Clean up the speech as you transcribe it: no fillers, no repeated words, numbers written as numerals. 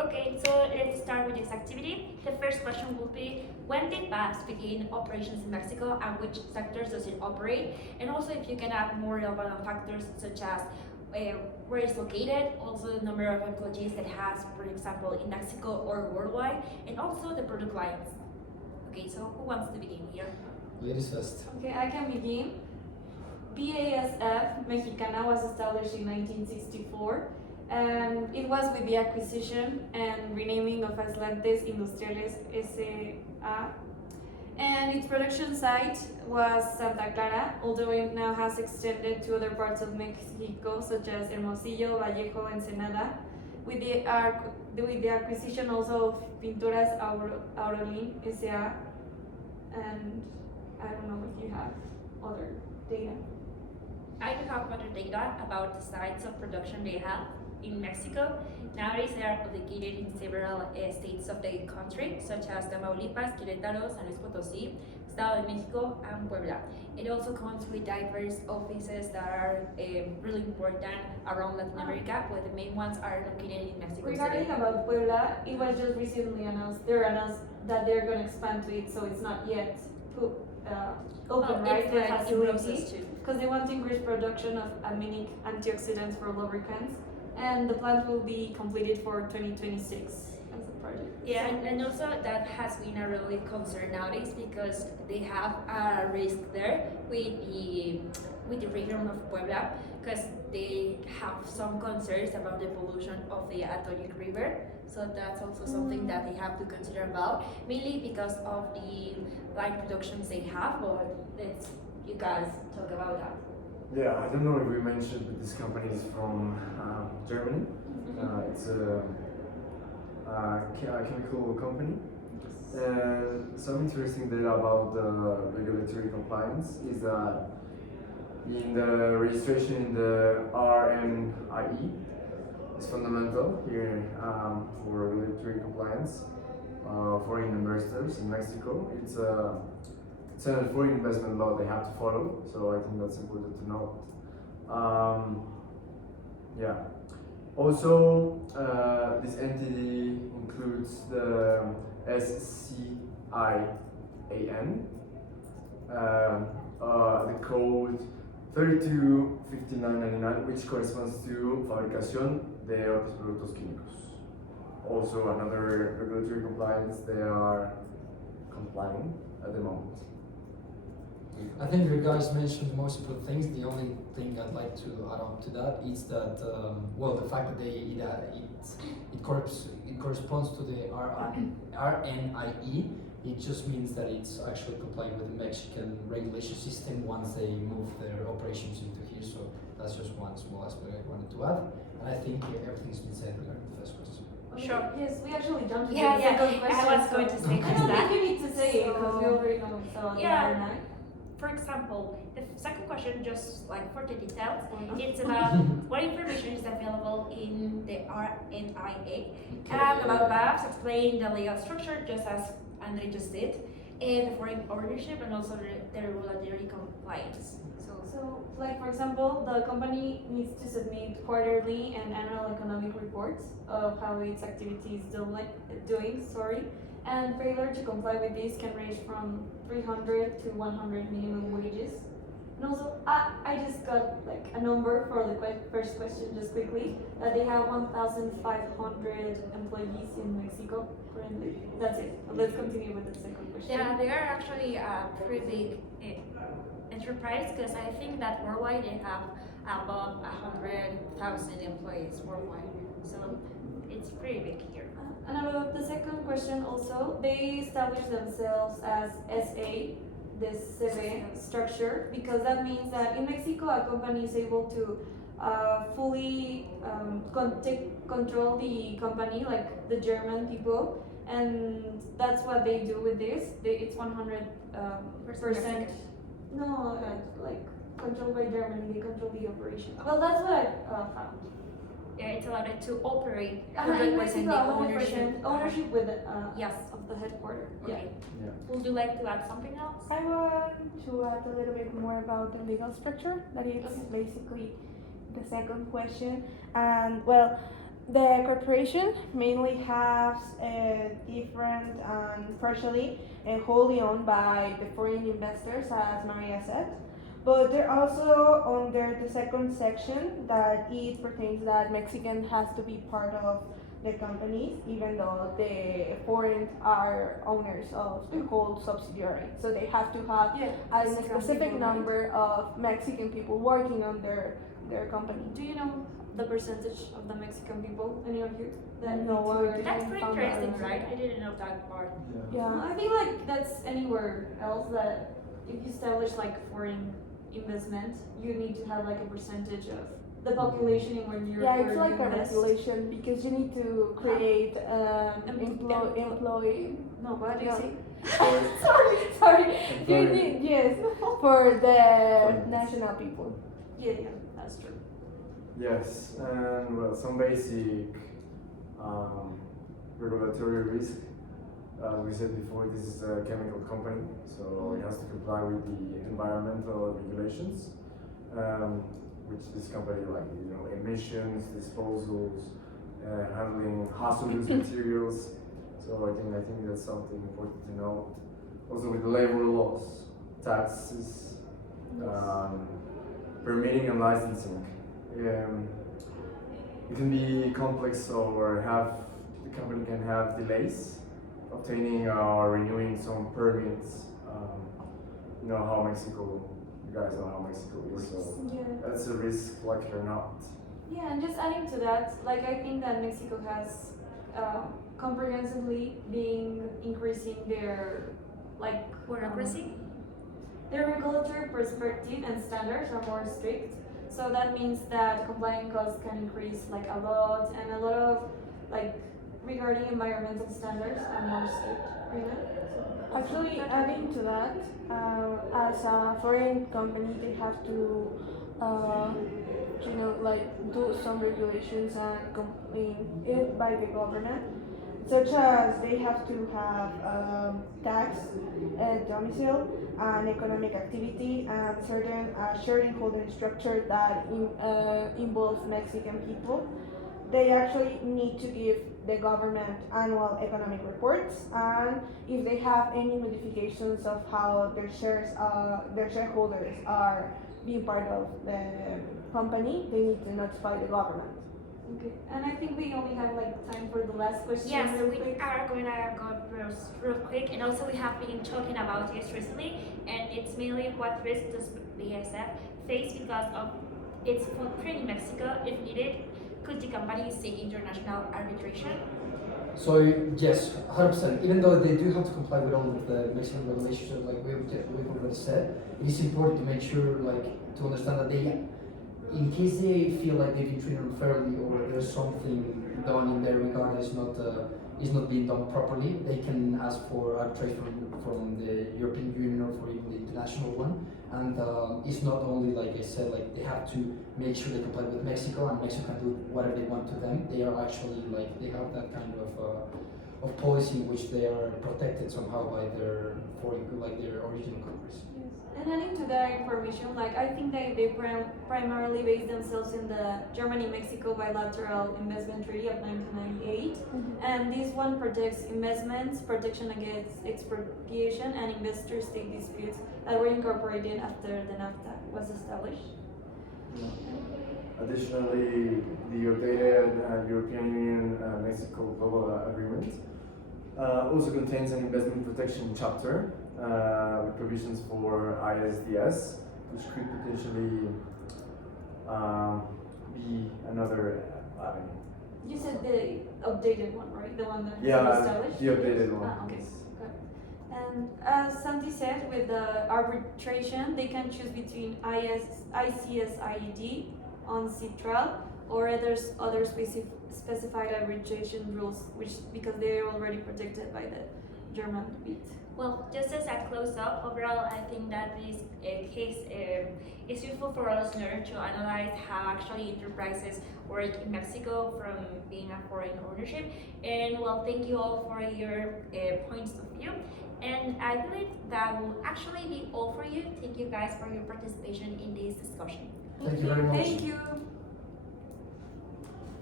Okay, so let's start with this activity. The first question will be, when did BASF begin operations in Mexico and which sectors does it operate? And also if you can add more relevant factors such as where it's located, also the number of employees it has, for example, in Mexico or worldwide, and also the product lines. Okay, so who wants to begin here? Ladies first. Okay, I can begin. BASF Mexicana was established in 1964, and it was with the acquisition and renaming of Atlantes Industriales S.A. And its production site was Santa Clara, although it now has extended to other parts of Mexico, such as Hermosillo, Vallejo, Ensenada, with the acquisition also of Pinturas Aurolin S.A. And I don't know if you have other data. I do have other data about the sites of production they have in Mexico. Nowadays they are located in several states of the country, such as Tamaulipas, Querétaro, San Luis Potosí, Estado de Mexico, and Puebla. It also comes with diverse offices that are really important around Latin America, but the main ones are located in Mexico Regarding City. about Puebla, it was just recently announced. They're announced that they're going to expand to it, so it's not yet open, right? It's The the process facility, too. because they want to increase production of aminic antioxidants for lubricants, and the plant will be completed for 2026 as a project. Yeah, and also that has been a really concern nowadays because they have a risk there with the region of Puebla, because they have some concerns about the pollution of the Atoyac River. So that's also something that they have to consider about, mainly because of the line productions they have. But let's you guys talk about that. Yeah, I don't know if we mentioned, but this company is from Germany. It's a chemical company. Some interesting data about the regulatory compliance is that in the registration in the RMIE, it's fundamental here for regulatory compliance. Foreign investors in Mexico, it's a foreign investment law they have to follow, so I think that's important to note. Yeah. Also, this entity includes the SCIAN, the code 325999, which corresponds to Fabricación de otros productos químicos. Also, another regulatory compliance they are complying at the moment. I think you guys mentioned the most important things. The only thing I'd like to add on to that is that, the fact that it corresponds to the RNIE. It just means that it's actually complying with the Mexican regulation system once they move their operations into here. So that's just one small aspect I wanted to add. And I think everything's been said regarding the first question. Sure. Yes, we actually jumped into Yeah, the yeah. second question. I was going to say I just don't that. think you need to say it because we already know. So Yeah. For example, the second question, just like for the details, it's about what information is available in the RNIA, and about BAFs, explain the legal structure, just as Andre just did, and the foreign ownership, and also the regulatory compliance. So, like for example, the company needs to submit quarterly and annual economic reports of how its activity is doing, and failure to comply with this can range from 300 to 100 minimum wages. And also, I just got like a number for the first question just quickly, that they have 1,500 employees in Mexico currently. That's it. Let's continue with the second question. Yeah, they are actually a pretty big enterprise, because I think that worldwide they have above 100,000 employees worldwide. So it's pretty big here. And about the second question also, they establish themselves as SA, the CB structure, because that means that in Mexico a company is able to fully control the company, like the German people, and that's what they do with this. It's 100%. No, like controlled by Germany, they control the operation. Well, that's what I found. Yeah, it's allowed to operate In 100% Mexico, the 100% ownership with Yes. of the headquarters. Okay. Yeah. Would you like to add something else? I want to add a little bit more about the legal structure. That is basically the second question. And well, The corporation mainly has different and partially wholly owned by the foreign investors, as Maria said. But they're also under the second section that it pertains that Mexican has to be part of the companies, even though the foreign are owners of the whole subsidiary. So they have to have Yeah, a Mexican specific people, right? number of Mexican people working on their company. Do you know the percentage of the Mexican people anyone here that No, need to I work? didn't. That's pretty Found that interesting, out. right? I didn't know that part. Yeah. I think like that's anywhere else that if you establish like foreign investment, you need to have like a percentage of the population in when you're Yeah, it's where like you a invest. regulation because you need to create employee. No, what do you Yeah. say? Sorry. You Employee. need, yes, for the national people. Yeah, that's true. Yes, and well, some basic regulatory risk. As we said before, this is a chemical company, so it has to comply with the environmental regulations, which this company like emissions, disposals, handling hazardous materials. So I think that's something important to know. Also with the labor laws, taxes, permitting and licensing. It can be complex or the company can have delays obtaining or renewing some permits. You know how Mexico, you guys know how Mexico is, so Yeah. that's a risk, like it or not. Yeah, and just adding to that, like I think that Mexico has comprehensively been increasing their like Bureaucracy? their regulatory perspective and standards are more strict. So that means that compliance costs can increase like a lot, and a lot of like regarding environmental standards are more strict. You know? Actually, adding to that, as a foreign company, they have to, like do some regulations and complain it by the government, such as they have to have tax, domicile, and economic activity, and certain shareholder structure that involves Mexican people. They actually need to give the government annual economic reports, and if they have any modifications of how their shareholders are being part of the company, they need to notify the government. Okay. And I think we only have like time for the last question. Yes, real we quick. are going to go real quick, and also we have been talking about this recently, and it's mainly what risk does BASF face because of its footprint in Mexico. If needed, could the company seek international arbitration? So yes, 100%. Even though they do have to comply with all of the Mexican regulations, like we've already said, it is important to make sure, like, to understand that they, in case they feel like they've been treated unfairly or there's something done in their regard is not being done properly, they can ask for arbitration from the European Union or for even the international one. And it's not only, like I said, like they have to make sure they comply with Mexico, and Mexico can do whatever they want to them. They are actually like they have that kind of policy in which they are protected somehow by their foreign, like their original countries. Yes. And adding to that information, like I think they primarily base themselves in the Germany-Mexico bilateral investment treaty of 1998, and this one protects investments, protection against expropriation, and investor-state disputes that were incorporated after the NAFTA was established. Additionally, the updated European Union Mexico Global Agreement also contains an investment protection chapter with provisions for ISDS, which could potentially be another avenue. You said the updated one, right? The one that Yeah, was established? the updated one. Ah, okay. Good. And as Santi said, with the arbitration, they can choose between ICSID on CITRAL or other specified arbitration rules, which because they are already protected by the German BIT. Well, just as a close-up, overall, I think that this case is useful for our listeners to analyze how actually enterprises work in Mexico from being a foreign ownership. And well, thank you all for your points of view. And I believe that will actually be all for you. Thank you guys for your participation in this discussion. Thank you very much. Thank you.